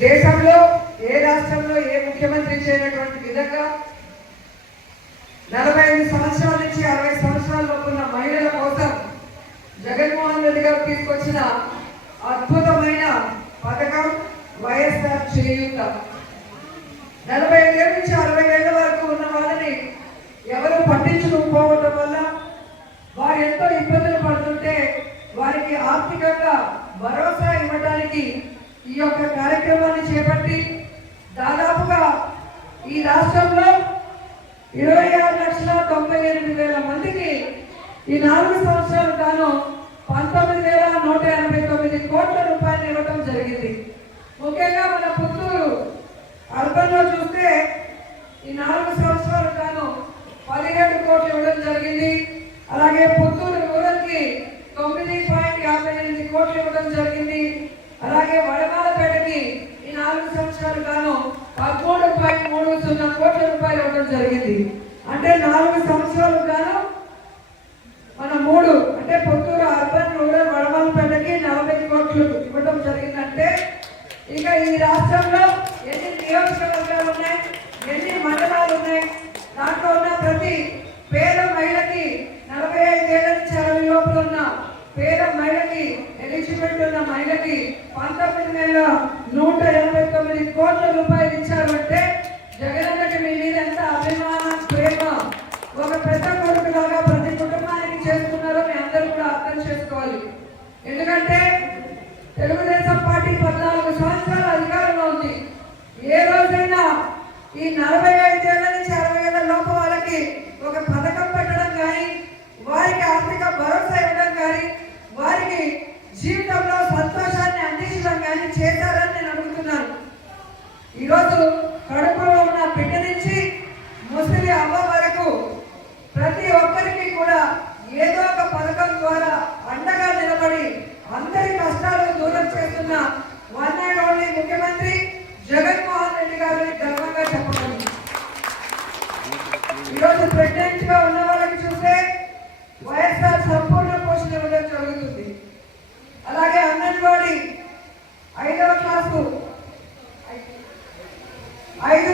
దేశంలో ఏ రాష్ట్రంలో ఏ ముఖ్యమంత్రి చేయనటువంటి విధంగా నలభై ఐదు సంవత్సరాల నుంచి అరవై సంవత్సరాల లోపు ఉన్న మహిళల కోసం జగన్మోహన్ రెడ్డి గారు తీసుకొచ్చిన అద్భుతమైన పథకం వైఎస్ఆర్ చేయూత. నలభై ఐదేళ్ళ నుంచి అరవై ఏళ్ళ వరకు ఉన్న వాళ్ళని ఎవరు పట్టించుకోకపోవడం వల్ల వారు ఎంతో ఇబ్బందులు పడుతుంటే వారికి ఆర్థికంగా భరోసా ఇవ్వడానికి ఈ యొక్క కార్యక్రమాన్ని చేపట్టి దాదాపుగా ఈ రాష్ట్రంలో ఇరవై ఆరు లక్షల తొంభై ఎనిమిది వేల మందికి ఈ నాలుగు సంవత్సరాలు గాను పంతొమ్మిది వేల నూట ఎనభై తొమ్మిది కోట్ల రూపాయలు ఇవ్వడం జరిగింది ముఖ్యంగా మన పుత్తూరు అర్బన్లో చూస్తే ఈ నాలుగు సంవత్సరాలు గాను పదిహేడు కోట్లు ఇవ్వడం జరిగింది అలాగే పుత్తూరు రూరల్కి తొమ్మిది పాయింట్ యాభై ఎనిమిది కోట్లు ఇవ్వడం జరిగింది అలాగే వడమాలపేటకి ఈ నాలుగు సంవత్సరాలు గాను పదమూడు పాయింట్ మూడు సున్నా కోట్ల రూపాయలు ఇవ్వడం జరిగింది అంటే నాలుగు సంవత్సరాలు గాను మన మూడు అంటే పుత్తూరు అర్బన్ రూరల్ వడమాలపేటకి నలభై కోట్లు ఇవ్వడం జరిగిందంటే ఇక ఈ రాష్ట్రంలో ఎన్ని నియోజకవర్గాలు ఉన్నాయి ఎన్ని మండలాలు ఉన్నాయి దాంట్లో ఉన్న ప్రతి పేద మహిళకి నలభై ఐదేళ్ళ నుంచి అరవై లోపల ఉన్న పేద మహిళకి ఎలిజిబిలిటీ ఉన్న మహిళకి పంతొమ్మిది వేల నూట ఎనభై తొమ్మిది కోట్ల రూపాయలు ఇచ్చారంటే ఎందుకంటే తెలుగుదేశం పార్టీ పద్నాలుగు సంవత్సరాల అధికారంలో ఉంది. ఏ రోజైనా ఈ నలభై ఐదేళ్ళ నుంచి అరవై ఏళ్ళ లోపు వాళ్ళకి ఒక పథకం పెట్టడం కానీ వారికి ఆర్థిక భరోసా ఇవ్వడం కానీ వారికి జీవితంలో సంతోషాన్ని అందించడం కానీ చేశారని నేను అడుగుతున్నాను. ఈరోజు కడుపులో ఉన్న బిడ్డ నుంచి ముసలి అమ్మ వరకు ప్రతి ఒక్కరికి కూడా ఏదో ఒక పథకం ద్వారా అండగా నిలబడి అందరి కష్టాలు దూరం చేస్తున్న వన్ అండ్ ఓన్లీ ముఖ్యమంత్రి జగన్మోహన్ రెడ్డి గారిని గర్వంగా చెప్పగలను. ఈరోజు ప్రెగ్నెంట్గా ఉన్న వాళ్ళకి చూస్తే వైఎస్ఆర్ సంపూర్ణ పోషణ ఇవ్వడం జరుగుతుంది. అలాగే అంగన్వాడీ ఐదవ క్లాసు ఐదు